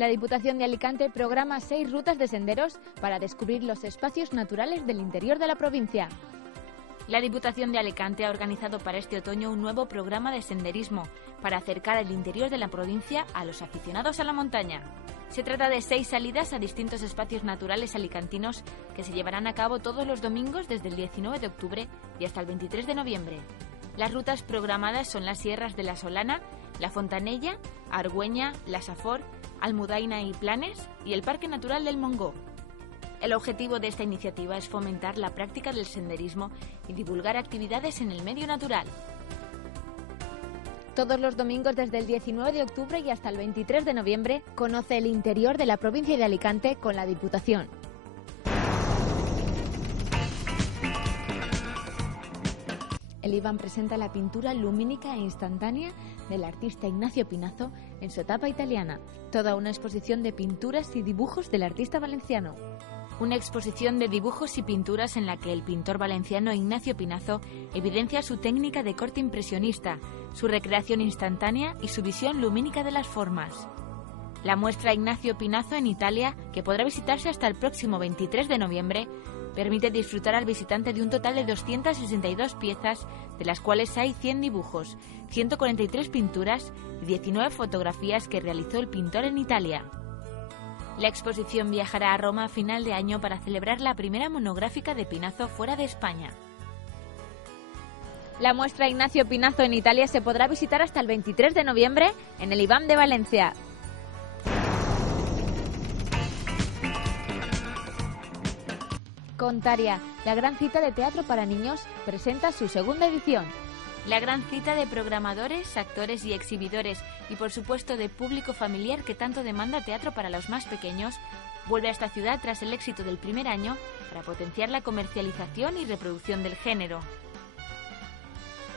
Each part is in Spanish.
La Diputación de Alicante programa 6 rutas de senderos para descubrir los espacios naturales del interior de la provincia. La Diputación de Alicante ha organizado para este otoño un nuevo programa de senderismo para acercar el interior de la provincia a los aficionados a la montaña. Se trata de 6 salidas a distintos espacios naturales alicantinos que se llevarán a cabo todos los domingos desde el 19 de octubre y hasta el 23 de noviembre. Las rutas programadas son las sierras de la Solana, la Fontanella, Argüeña, la Safor, Almudaina y Planes y el Parque Natural del Montgó. El objetivo de esta iniciativa es fomentar la práctica del senderismo y divulgar actividades en el medio natural. Todos los domingos desde el 19 de octubre y hasta el 23 de noviembre conoce el interior de la provincia de Alicante con la Diputación. El IBAM presenta la pintura lumínica e instantánea del artista Ignacio Pinazo en su etapa italiana. Toda una exposición de pinturas y dibujos del artista valenciano. Una exposición de dibujos y pinturas en la que el pintor valenciano Ignacio Pinazo evidencia su técnica de corte impresionista, su recreación instantánea y su visión lumínica de las formas. La muestra Ignacio Pinazo en Italia, que podrá visitarse hasta el próximo 23 de noviembre, permite disfrutar al visitante de un total de 262 piezas, de las cuales hay 100 dibujos, 143 pinturas y 19 fotografías que realizó el pintor en Italia. La exposición viajará a Roma a final de año para celebrar la primera monográfica de Pinazo fuera de España. La muestra Ignacio Pinazo en Italia se podrá visitar hasta el 23 de noviembre en el IBAM de Valencia. Contaria, la gran cita de teatro para niños, presenta su segunda edición. La gran cita de programadores, actores y exhibidores y por supuesto de público familiar que tanto demanda teatro para los más pequeños, vuelve a esta ciudad tras el éxito del primer año para potenciar la comercialización y reproducción del género.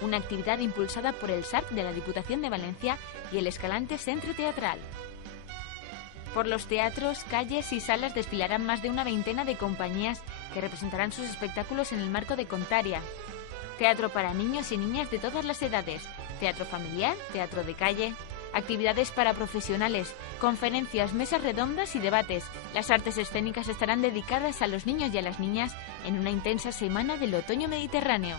Una actividad impulsada por el SARC de la Diputación de Valencia y el Escalante Centro Teatral. Por los teatros, calles y salas desfilarán más de una veintena de compañías que representarán sus espectáculos en el marco de Contaria. Teatro para niños y niñas de todas las edades, teatro familiar, teatro de calle, actividades para profesionales, conferencias, mesas redondas y debates. Las artes escénicas estarán dedicadas a los niños y a las niñas en una intensa semana del otoño mediterráneo.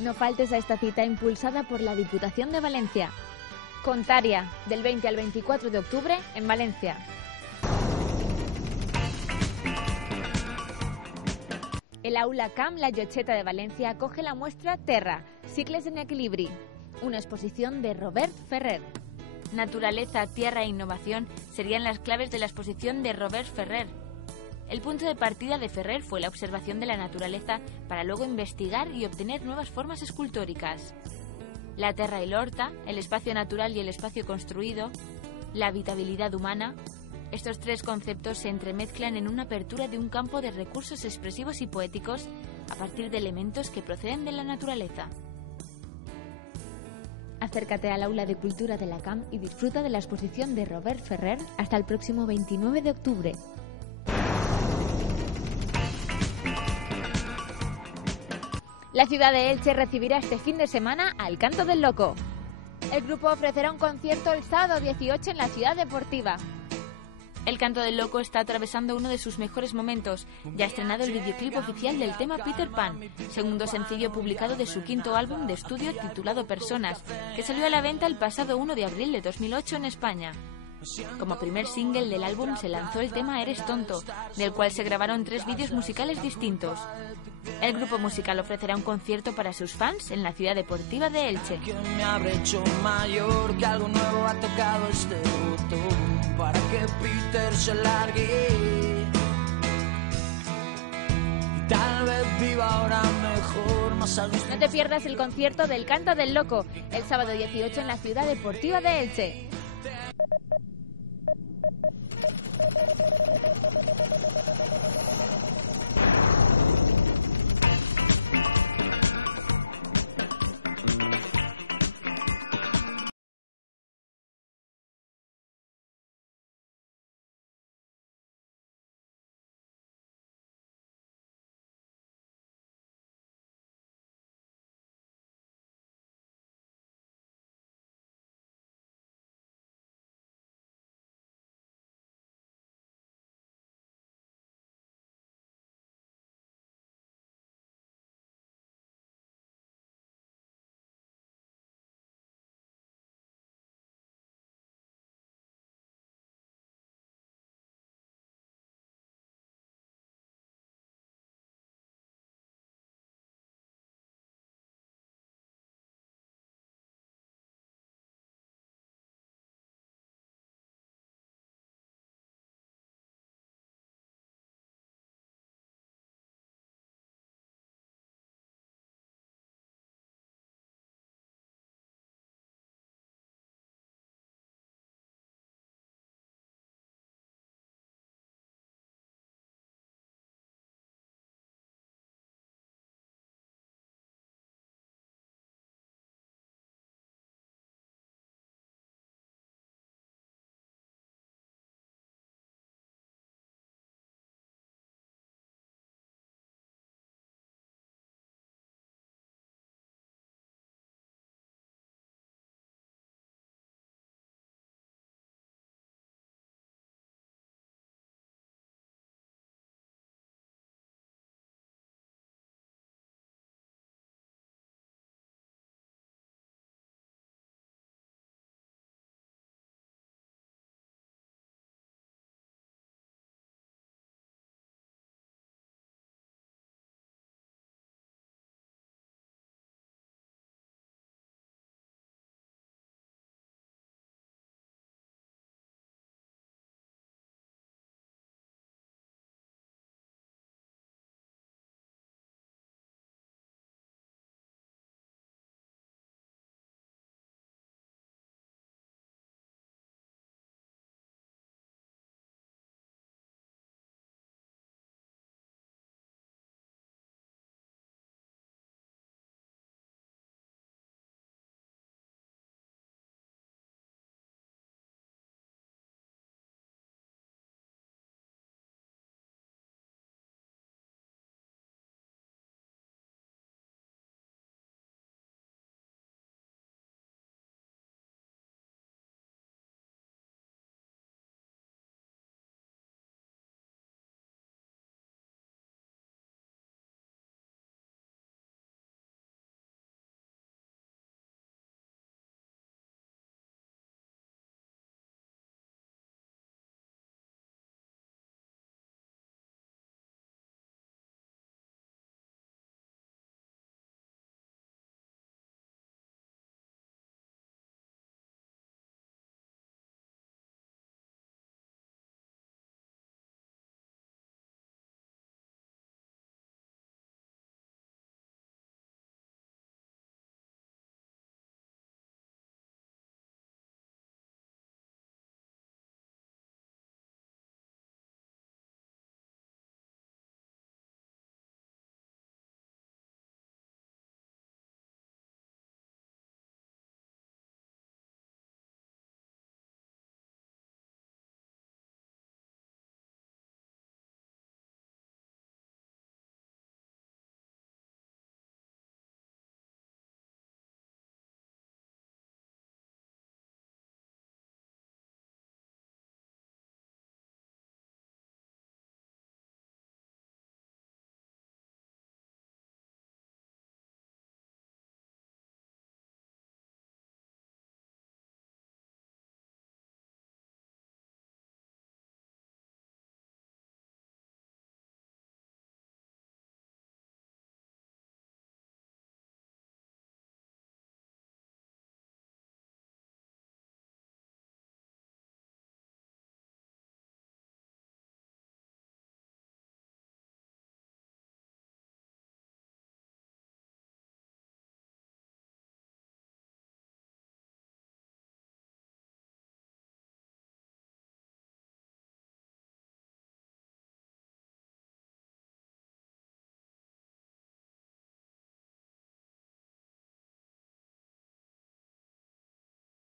No faltes a esta cita impulsada por la Diputación de Valencia. Contaria, del 20 al 24 de octubre en Valencia. El Aula Camp La Llotxeta de Valencia acoge la muestra Terra, Cicles en Equilibri, una exposición de Robert Ferrer. Naturaleza, tierra e innovación serían las claves de la exposición de Robert Ferrer. El punto de partida de Ferrer fue la observación de la naturaleza para luego investigar y obtener nuevas formas escultóricas. La terra y l'horta, el espacio natural y el espacio construido, la habitabilidad humana. Estos tres conceptos se entremezclan en una apertura de un campo de recursos expresivos y poéticos a partir de elementos que proceden de la naturaleza. Acércate al Aula de Cultura de la CAM y disfruta de la exposición de Robert Ferrer hasta el próximo 29 de octubre. La ciudad de Elche recibirá este fin de semana al Canto del Loco. El grupo ofrecerá un concierto el sábado 18 en la Ciudad Deportiva. El Canto del Loco está atravesando uno de sus mejores momentos. Ya ha estrenado el videoclip oficial del tema Peter Pan, segundo sencillo publicado de su quinto álbum de estudio titulado Personas, que salió a la venta el pasado 1 de abril de 2008 en España. Como primer single del álbum se lanzó el tema Eres tonto, del cual se grabaron 3 vídeos musicales distintos. El grupo musical ofrecerá un concierto para sus fans en la Ciudad Deportiva de Elche. Me habré hecho mayor, que algo nuevo ha tocado este botón para que Peter se largue y tal vez viva ahora mejor, más al gusto. No te pierdas el concierto del Canto del Loco el sábado 18 en la Ciudad Deportiva de Elche.